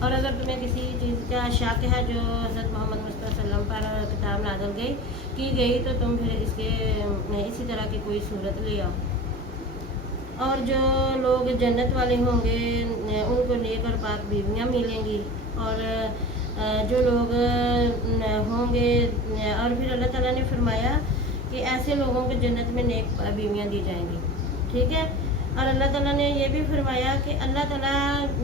اور اگر تمہیں کسی چیز کا شک ہے جو حضرت محمد مصطفیٰ صلی اللہ علیہ وسلم پر کتاب نازل کی گئی تو تم پھر اسی طرح کی کوئی صورت لے آؤ. اور جو لوگ جنت والے ہوں گے ان کو نیک اور پاک بیویاں ملیں گی. اور جو لوگ ہوں گے اور پھر اللہ تعالیٰ نے فرمایا کہ ایسے لوگوں کو جنت میں نیک بیویاں دی جائیں گی. ٹھیک ہے. اور اللہ تعالیٰ نے یہ بھی فرمایا کہ اللہ تعالیٰ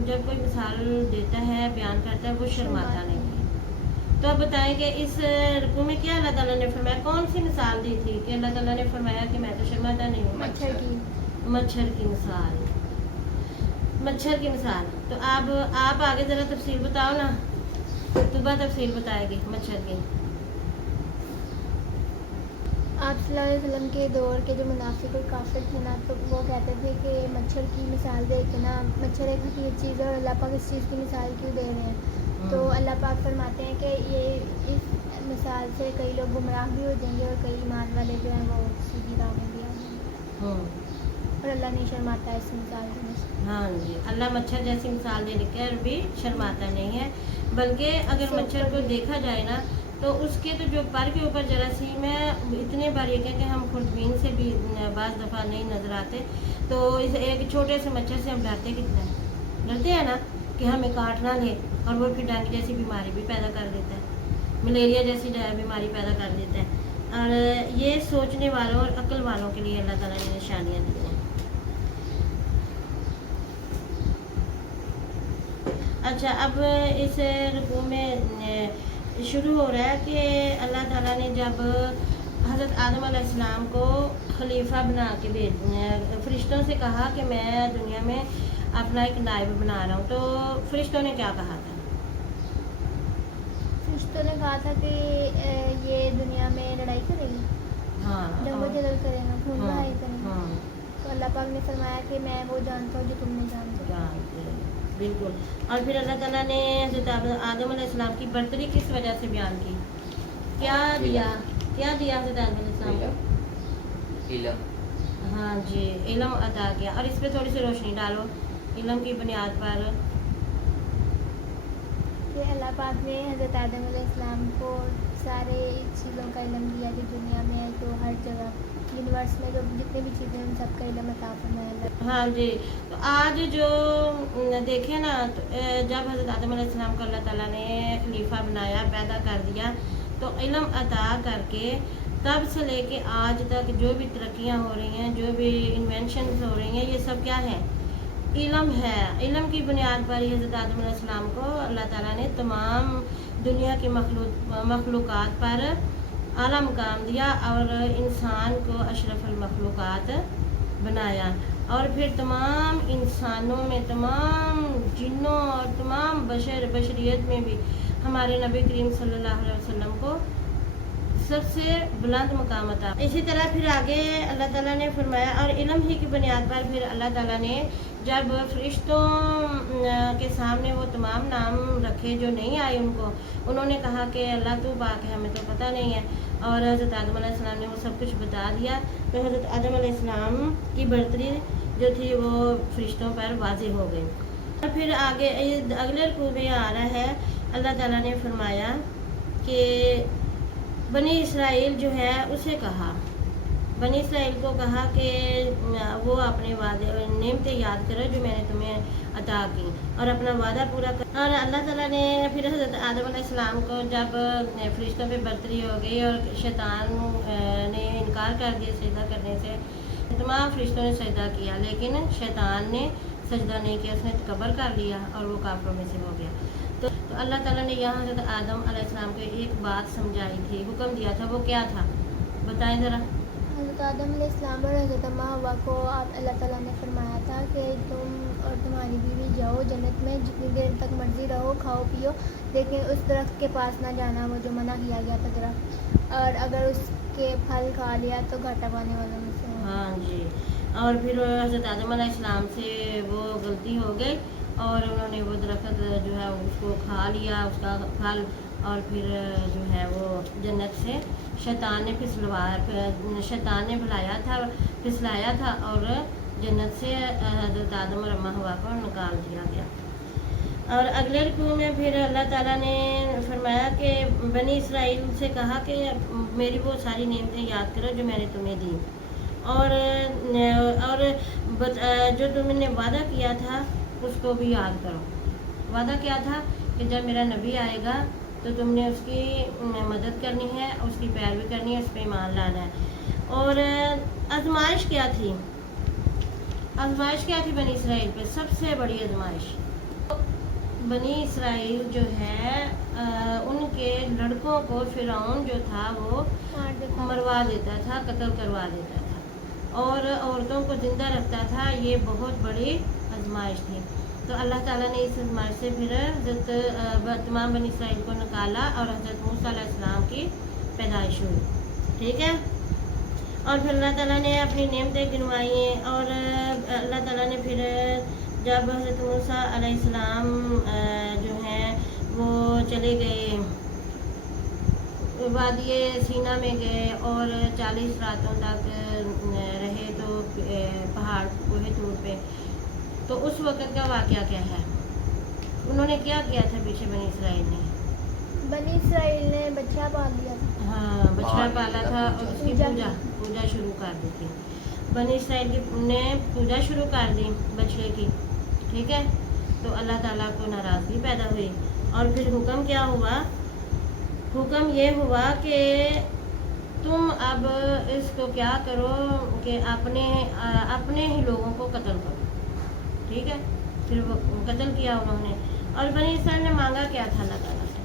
جب کوئی مثال دیتا ہے بیان کرتا ہے وہ شرماتا نہیں ہے. تو اب بتائیں کہ اس رکوع میں کیا اللہ تعالیٰ نے فرمایا, کون سی مثال دی تھی کہ اللہ تعالیٰ نے فرمایا کہ میں تو شرماتا نہیں ہوں. مچھر کی مثال. مچھر کی مثال. تو آپ آگے ذرا تفصیل بتاؤ نا. طبع تفصیل بتائے گی مچھر کی. آپ صلی اللہ علیہ وسلم کے دور کے جو منافق اور کافر تھے نا, تو وہ کہتے تھے کہ مچھر کی مثال دے کے نا, مچھر ایک حقیقی چیز ہے اور اللہ پاک اس چیز کی مثال کیوں دے رہے ہیں. تو اللہ پاک فرماتے ہیں کہ یہ اس مثال سے کئی لوگ گمراہ بھی ہو جائیں گے اور کئی ایمان والے جو ہیں وہ سیدھی راہ میں بھی آ جائیں گے. اور اللہ نہیں شرماتا ہے اس مثال دینے سے. ہاں جی, اللہ مچھر جیسی مثال دینے کے بھی شرماتا نہیں ہے, بلکہ اگر مچھر کو دیکھا جائے نا تو اس کے تو جو پر کے اوپر جراثیم ہے اتنے باریک ہیں کہ ہم خوردبین سے بھی بعض دفعہ نہیں نظر آتے. تو اس ایک چھوٹے سے مچھر سے ہم ڈرتے کتنا ہے, ڈرتے ہیں نا کہ ہمیں کاٹ نہ لے, اور وہ پھر ڈینگو جیسی بیماری بھی پیدا کر دیتا ہے, ملیریا جیسی بیماری پیدا کر دیتا ہے. اور یہ سوچنے والوں اور عقل والوں کے لیے اللہ تعالیٰ نے نشانیاں دی ہیں. اچھا, اب اس رکوع میں شروع ہو رہا ہے کہ اللہ تعالیٰ نے جب حضرت آدم علیہ السلام کو خلیفہ بنا کے فرشتوں سے کہا کہ میں دنیا میں اپنا ایک نائب بنا رہا ہوں, تو فرشتوں نے کیا کہا تھا؟ فرشتوں نے کہا تھا کہ یہ دنیا میں لڑائی کرے گی, ہاں, جنگ و جدل کرے گا, خون بہائی کرے گا. تو اللہ پاک نے فرمایا کہ میں وہ جانتا ہوں جو تم نہیں جانتے. بالکل. اور پھر اللہ تعالیٰ نے حضرت آدم علیہ السلام کی برتری کس وجہ سے بیان کی؟ کیا دیا حضرت آدم علیہ السلام کو؟ علم. ہاں جی, علم عطا کیا. اور اس پہ تھوڑی سی روشنی ڈالو علم کی بنیاد پر. کہ اللہ پاک نے حضرت آدم علیہ السلام کو سارے چیزوں کا علم دیا جو دنیا میں ہے, جو ہر جگہ یونیورس میں جو جتنے بھی چیزیں ان سب کا علم عطا فرمایا. ہاں جی. تو آج جو دیکھیں نا, جب حضرت آدم علیہ السلام کو اللہ تعالیٰ نے خلیفہ بنایا, پیدا کر دیا, تو علم عطا کر کے تب سے لے کے آج تک جو بھی ترقیاں ہو رہی ہیں, جو بھی انوینشنز ہو رہی ہیں, یہ سب کیا ہے؟ علم ہے. علم کی بنیاد پر ہی حضرت آدم علیہ السلام کو اللہ تعالیٰ نے تمام دنیا کی مخلوقات پر اعلیٰ مقام دیا اور انسان کو اشرف المخلوقات بنایا. اور پھر تمام انسانوں میں, تمام جنوں اور تمام بشریت میں بھی ہمارے نبی کریم صلی اللہ علیہ وسلم کو سب سے بلند مقام عطا. اسی طرح پھر آگے اللہ تعالیٰ نے فرمایا, اور علم ہی کی بنیاد پر پھر اللہ تعالیٰ نے جب فرشتوں کے سامنے وہ تمام نام رکھے جو نہیں آئے ان کو, انہوں نے کہا کہ اللہ تو پاک ہے, ہمیں تو پتہ نہیں ہے. اور حضرت آدم علیہ السلام نے وہ سب کچھ بتا دیا. تو حضرت آدم علیہ السلام کی برتری جو تھی وہ فرشتوں پر واضح ہو گئی. اور پھر آگے اگلے رکوع میں آ رہا ہے, اللہ تعالیٰ نے فرمایا کہ بنی اسرائیل جو ہے اسے کہا, بنی اسرائیل کو کہا کہ وہ اپنے وعدے نعمتیں یاد کرو جو میں نے تمہیں عطا کی, اور اپنا وعدہ پورا کر. اور اللہ تعالیٰ نے پھر حضرت آدم علیہ السلام کو جب فرشتوں پہ برتری ہو گئی اور شیطان نے انکار کر دیا سجدہ کرنے سے, تمام فرشتوں نے سجدہ کیا, لیکن شیطان نے سجدہ نہیں کیا, اس نے تکبر کر لیا اور وہ کافروں میں سے ہو گیا. تو اللہ تعالیٰ نے یہاں حضرت آدم علیہ السلام کو ایک بات سمجھائی تھی, حکم دیا تھا, وہ کیا تھا بتائیں ذرا. حضرت آدم علیہ السلام اور حضرت حوا کو اللہ تعالیٰ نے فرمایا تھا کہ تم اور تمہاری بیوی جاؤ جنت میں, جتنی دیر تک مرضی رہو, کھاؤ پیو, لیکن اس درخت کے پاس نہ جانا وہ جو منع کیا گیا تھا درخت, اور اگر اس کے پھل کھا لیا تو گھاٹا پانے والوں میں سے. ہاں جی. اور پھر حضرت آدم علیہ السلام سے وہ غلطی ہو گئی اور انہوں نے وہ درخت جو ہے اس کو کھا لیا, اس کا پھل, اور پھر جو ہے وہ جنت سے شیطان نے پھسلایا تھا اور جنت سے حضرت آدم اور اماں حوا کو نکال دیا گیا. اور اگلے رکوع میں پھر اللہ تعالیٰ نے فرمایا کہ بنی اسرائیل سے کہا کہ میری وہ ساری نعمتیں یاد کرو جو میں نے تمہیں دی، اور جو تم نے وعدہ کیا تھا اس کو بھی یاد کرو۔ وعدہ کیا تھا کہ جب میرا نبی آئے گا تو تم نے اس کی مدد کرنی ہے، اس کی پیروی کرنی ہے، اس پہ ایمان لانا ہے۔ اور آزمائش کیا تھی؟ آزمائش کیا تھی بنی اسرائیل پہ؟ سب سے بڑی آزمائش، بنی اسرائیل جو ہے ان کے لڑکوں کو فرعون جو تھا وہ مروا دیتا تھا، قتل کروا دیتا تھا، اور عورتوں کو زندہ رکھتا تھا۔ یہ بہت بڑی آزمائش تھی۔ تو اللہ تعالیٰ نے اس آزمائش سے پھر حضرت تمام بنی اسرائیل کو نکالا اور حضرت موسیٰ علیہ السلام کی پیدائش ہوئی، ٹھیک ہے۔ اور پھر اللہ تعالیٰ نے اپنی نعمتیں گنوائی، اور اللہ تعالیٰ نے پھر جب حضرت موسیٰ علیہ السلام جو ہیں وہ چلے گئے وادی سینا میں گئے اور 40 راتوں تک رہے تو پہاڑ کوہ طور پہ، تو اس وقت کا واقعہ کیا ہے؟ انہوں نے کیا کیا تھا پیچھے بنی اسرائیل نے؟ بنی اسرائیل نے بچہ پال لیا تھا، ہاں بچہ پالا تھا اور اس کی پوجا شروع کر دی تھی۔ بنی اسرائیل نے پوجا شروع کر دی بچڑے کی، ٹھیک ہے۔ تو اللہ تعالیٰ کو ناراضگی پیدا ہوئی، اور پھر حکم کیا ہوا؟ حکم یہ ہوا کہ تم اب اس کو کیا کرو کہ اپنے ہی لوگوں کو قتل کرو، ٹھیک ہے۔ پھر وہ قتل کیا انہوں نے۔ اور بنی اسرائیل نے مانگا کیا تھا اللہ تعالیٰ سے؟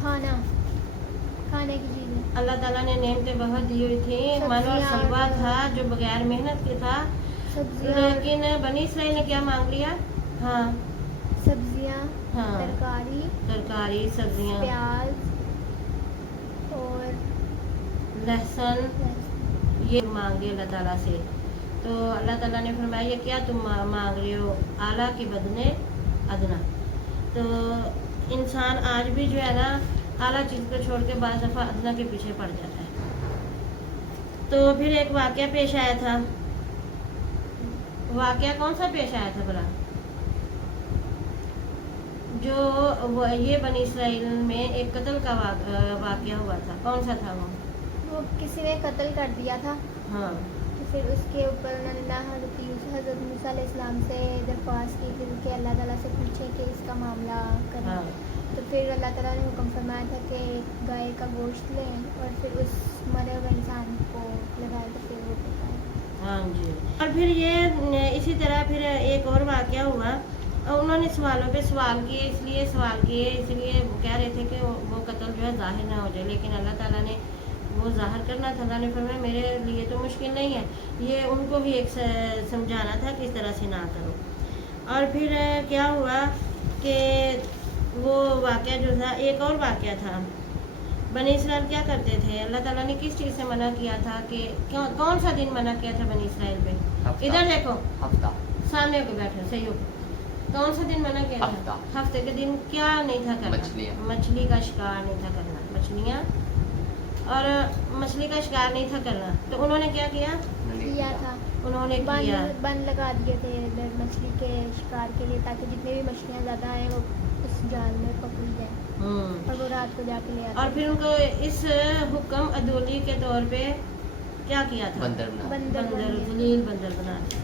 کھانے کی چیزیں۔ اللہ تعالیٰ نے نعمتیں بہت دی ہوئی تھیں، من اور سلوا تھا جو بغیر محنت کے تھا، لیکن بنی اسرائیل نے کیا مانگ لیا؟ ہاں سبزیاں، ہاں ترکاری، سبزیاں، پیاز اور لہسن، یہ مانگے اللہ تعالیٰ سے۔ تو اللہ تعالیٰ نے فرمایا یہ کیا تم مانگ رہے ہو؟ اعلیٰ کے بدلے ادنا۔ تو انسان آج بھی جو ہے نا اعلیٰ چیز کو چھوڑ کے بعض دفعہ ادنا کے پیچھے پڑ جاتا ہے۔ تو پھر ایک واقعہ پیش آیا تھا، واقعہ کون سا پیش آیا تھا بھلا؟ جو یہ بنی اسرائیل میں ایک قتل کا واقعہ ہوا تھا، کون سا تھا وہ کسی نے قتل کر دیا تھا، ہاں، تو پھر اس کے اوپر انہوں نے حضرت موسیٰ علیہ السلام سے درخواست کی تھی کہ اللہ تعالیٰ سے پوچھیں کہ اس کا معاملہ کریں، ہاں، تو پھر اللہ تعالیٰ نے حکم فرمایا تھا کہ گائے کا گوشت لیں اور پھر اس مرے ہوئے انسان کو لگائے تو پھر وہ پکائے۔ ہاں جی۔ اور پھر یہ اسی طرح پھر ایک اور واقعہ ہوا، انہوں نے سوالوں پہ سوال کیے، اس لیے کہہ رہے تھے کہ وہ قتل جو ہے ظاہر نہ ہو جائے، لیکن اللہ تعالیٰ نے وہ ظاہر کرنا تھا۔ اللہ نے فرمایا میرے لیے تو مشکل نہیں ہے، یہ ان کو بھی ایک سمجھانا تھا کہ اس طرح سے نہ کرو۔ اور پھر کیا ہوا کہ وہ واقعہ جو تھا، ایک اور واقعہ تھا، بنی اسرائیل کیا کرتے تھے؟ اللہ تعالیٰ نے کس چیز سے منع کیا تھا؟ کہ کون سا دن منع کیا تھا بنی اسرائیل پہ؟ ادھر دیکھو، ہفتہ، سامنے کو بیٹھو، صحیح ہو۔ کون سا دن منع کیا تھا؟ ہفتے کے دن کیا نہیں تھا کرنا؟ مچھلی کا شکار نہیں تھا کرنا، مچھلیاں اور مچھلی کا شکار نہیں تھا کرنا۔ تو انہوں نے کیا کیا تھا؟ انہوں نے کیا بند لگا دیے تھے مچھلی کے شکار کے لیے، تاکہ جتنے بھی مچھلیاں زیادہ آئیں وہ اس جال میں پکڑی جائیں اور وہ رات کو جا کے لے آتے۔ اور پھر ان کو اس حکم عدولی کے طور پہ کیا کیا تھا؟ ذلیل بندر بنا دیا۔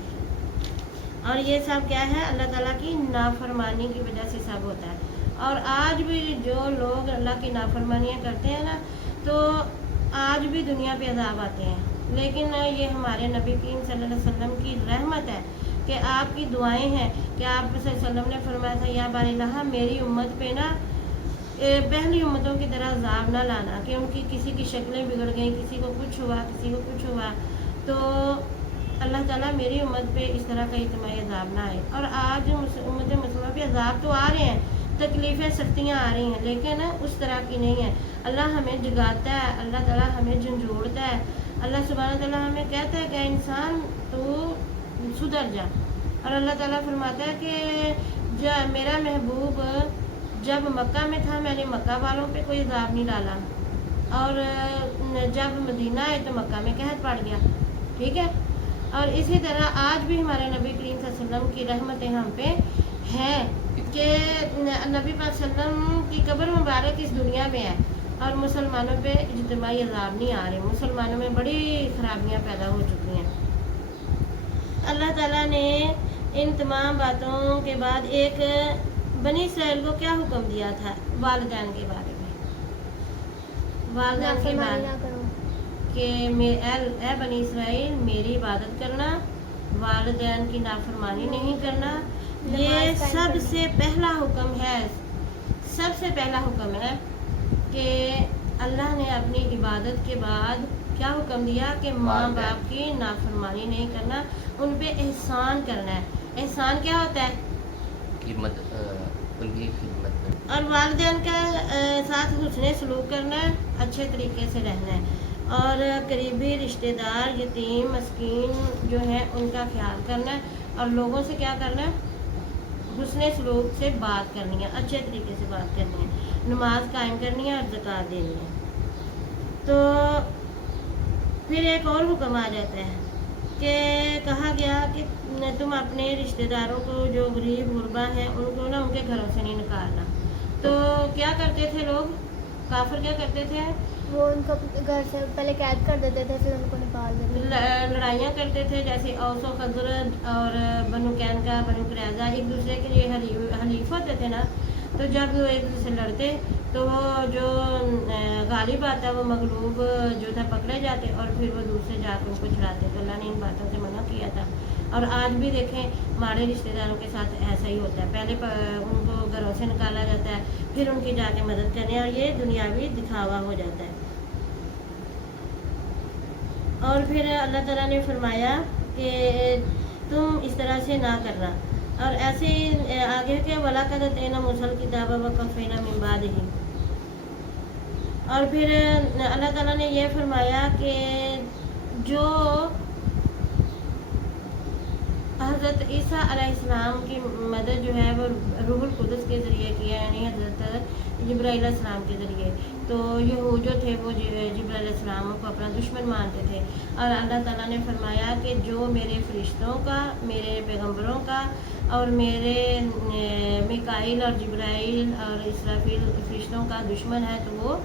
اور یہ سب کیا ہے؟ اللہ تعالیٰ کی نافرمانی کی وجہ سے سب ہوتا ہے۔ اور آج بھی جو لوگ اللہ کی نافرمانیاں کرتے ہیں نا، تو آج بھی دنیا پہ عذاب آتے ہیں، لیکن یہ ہمارے نبی کریم صلی اللہ علیہ وسلم کی رحمت ہے کہ آپ کی دعائیں ہیں کہ آپ صلی اللہ علیہ وسلم نے فرمایا تھا یا بار الہ میری امت پہ نا پہلی امتوں کی طرح عذاب نہ لانا، کہ ان کی کسی کی شکلیں بگڑ گئیں، کسی کو کچھ ہوا، تو اللہ تعالیٰ میری امت پہ اس طرح کا اجتماعی عذاب نہ آئے۔ اور آج امت مسلمہ پہ عذاب تو آ رہے ہیں، تکلیفیں سختیاں آ رہی ہیں، لیکن اس طرح کی نہیں ہے۔ اللہ ہمیں جگاتا ہے، اللہ تعالیٰ ہمیں جھنجھوڑتا ہے، اللہ سبحانہ تعالیٰ ہمیں کہتا ہے کہ انسان تو سدھر جا۔ اور اللہ تعالیٰ فرماتا ہے کہ میرا محبوب جب مکہ میں تھا میں نے مکہ والوں پہ کوئی عذاب نہیں ڈالا، اور جب مدینہ آئے تو مکہ میں قحط پڑ گیا، ٹھیک ہے۔ اور اسی طرح آج بھی ہمارے نبی کریم صلی اللہ علیہ وسلم کی رحمتیں ہم پہ ہیں، کہ نبی پاک صلی اللہ علیہ وسلم کی قبر مبارک اس دنیا میں ہے اور مسلمانوں پہ اجتماعی عذاب نہیں آ رہے، مسلمانوں میں بڑی خرابیاں پیدا ہو چکی ہیں۔ اللہ تعالیٰ نے ان تمام باتوں کے بعد ایک بنی اسرائیل کو کیا حکم دیا تھا والدین کے بارے میں، والدین کے نافرمانی بارے نہ کرو۔ کہ اے بنی اسرائیل میری عبادت کرنا، والدین کی نافرمانی نہیں کرنا، یہ نماز قائم سب کرنا۔ سے پہلا حکم ہے، سب سے پہلا حکم ہے کہ اللہ نے اپنی عبادت کے بعد کیا حکم دیا کہ ماں والدین باپ کی نافرمانی نہیں کرنا، ان پہ احسان کرنا ہے۔ احسان کیا ہوتا ہے؟ ان کی خدمت کرنا اور والدین کا ساتھ حسن سلوک کرنا ہے، اچھے طریقے سے رہنا ہے، اور قریبی رشتہ دار یتیم مسکین جو ہے ان کا خیال کرنا ہے، اور لوگوں سے کیا کرنا ہے؟ حسن سلوک سے بات کرنی ہے، اچھے طریقے سے بات کرنی ہے، نماز قائم کرنی ہے اور زکوٰۃ دینی ہے۔ تو پھر ایک اور حکم آ جاتا ہے کہ کہا گیا کہ تم اپنے رشتہ داروں کو جو غریب غربا ہیں ان کو نا ان کے گھروں سے نہیں نکالنا۔ تو کیا کرتے تھے لوگ؟ کافر کیا کرتے تھے؟ وہ ان کو گھر سے پہلے قید کر دیتے تھے، پھر ان کو نکال دیتے تھے۔ لڑائیاں کرتے تھے، جیسے اوس و خزرج اور بنو قینقاع بنو قریظہ ایک دوسرے کے لیے حلیف ہوتے تھے نا، تو جب وہ ایک دوسرے سے لڑتے تو وہ جو غالب آتا وہ مغلوب جو تھا پکڑے جاتے اور پھر وہ دوسرے جا کے ان کو چھڑاتے۔ تو اللہ نے ان باتوں سے منع کیا تھا، اور آج بھی دیکھیں ہمارے رشتہ داروں کے ساتھ ایسا ہی ہوتا ہے، پہلے ان کو گھروں سے نکالا جاتا ہے، پھر ان کی جا کے مدد کرنے، اور یہ دنیاوی دکھاوا ہو جاتا ہے۔ اور پھر اللہ تعالیٰ نے فرمایا کہ تم اس طرح سے نہ کرنا، اور ایسے آگے کہ وَلَقَدْ آتَيْنَا مُوسَى الْكِتَابَ وَقَفَّيْنَا مِن بَعْدِهِ، اور پھر اللہ تعالیٰ نے یہ فرمایا کہ جو حضرت عیسیٰ علیہ السلام کی مدد جو ہے وہ روح القدس کے ذریعے کی ہے، یعنی حضرت جبرائیل علیہ السلام کے ذریعے۔ تو یہود جو تھے وہ جبرائیل علیہ السلام کو اپنا دشمن مانتے تھے، اور اللہ تعالیٰ نے فرمایا کہ جو میرے فرشتوں کا، میرے پیغمبروں کا اور میرے میکائیل اور جبرائیل اور اسرافیل فرشتوں کا دشمن ہے تو وہ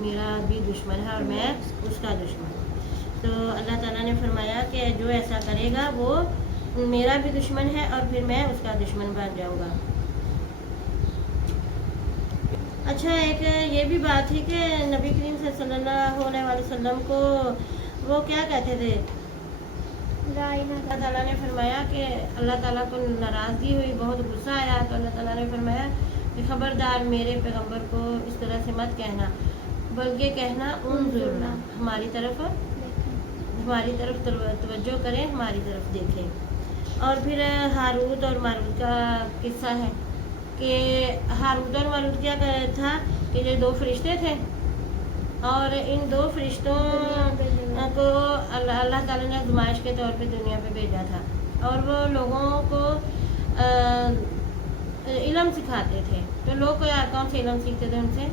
میرا بھی دشمن ہے اور میں اس کا دشمن ہوں۔ تو اللہ تعالیٰ نے فرمایا کہ جو ایسا کرے گا وہ میرا بھی دشمن ہے اور پھر میں اس کا دشمن بن جاؤں گا۔ اچھا، ایک یہ بھی بات تھی کہ نبی کریم صلی اللہ علیہ وسلم کو وہ کیا کہتے تھے؟ اللہ تعالیٰ نے فرمایا کہ اللہ تعالیٰ کو ناراضگی ہوئی، بہت غصہ آیا، تو اللہ تعالیٰ نے فرمایا کہ خبردار میرے پیغمبر کو اس طرح سے مت کہنا، بلکہ کہنا انظرنا، ہماری طرف توجہ کریں، ہماری طرف دیکھیں۔ اور پھر ہاروت اور ماروت کا قصہ ہے کہ ہاروت اور ماروت کیا تھا کہ یہ دو فرشتے تھے، اور ان دو فرشتوں کو اللہ تعالیٰ نے آزمائش کے طور پہ دنیا پہ بھیجا تھا، اور وہ لوگوں کو علم سکھاتے تھے۔ تو لوگ کون سے علم سیکھتے تھے ان سے؟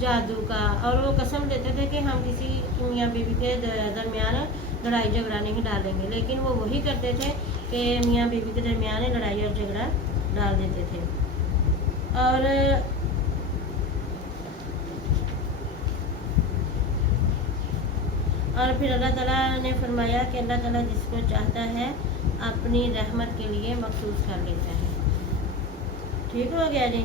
جادو کا، اور وہ قسم دیتے تھے کہ ہم کسی میاں بیوی کے درمیان لڑائی جھگڑا نہیں ڈالیں گے، لیکن وہ وہی کرتے تھے کہ میاں بیوی کے درمیان لڑائی اور جھگڑا ڈال دیتے تھے۔ اور پھر اللہ تعالیٰ نے فرمایا کہ اللہ تعالیٰ جس کو چاہتا ہے اپنی رحمت کے لیے مخصوص کر لیتا ہے۔ ٹھیک ہو گیا جی؟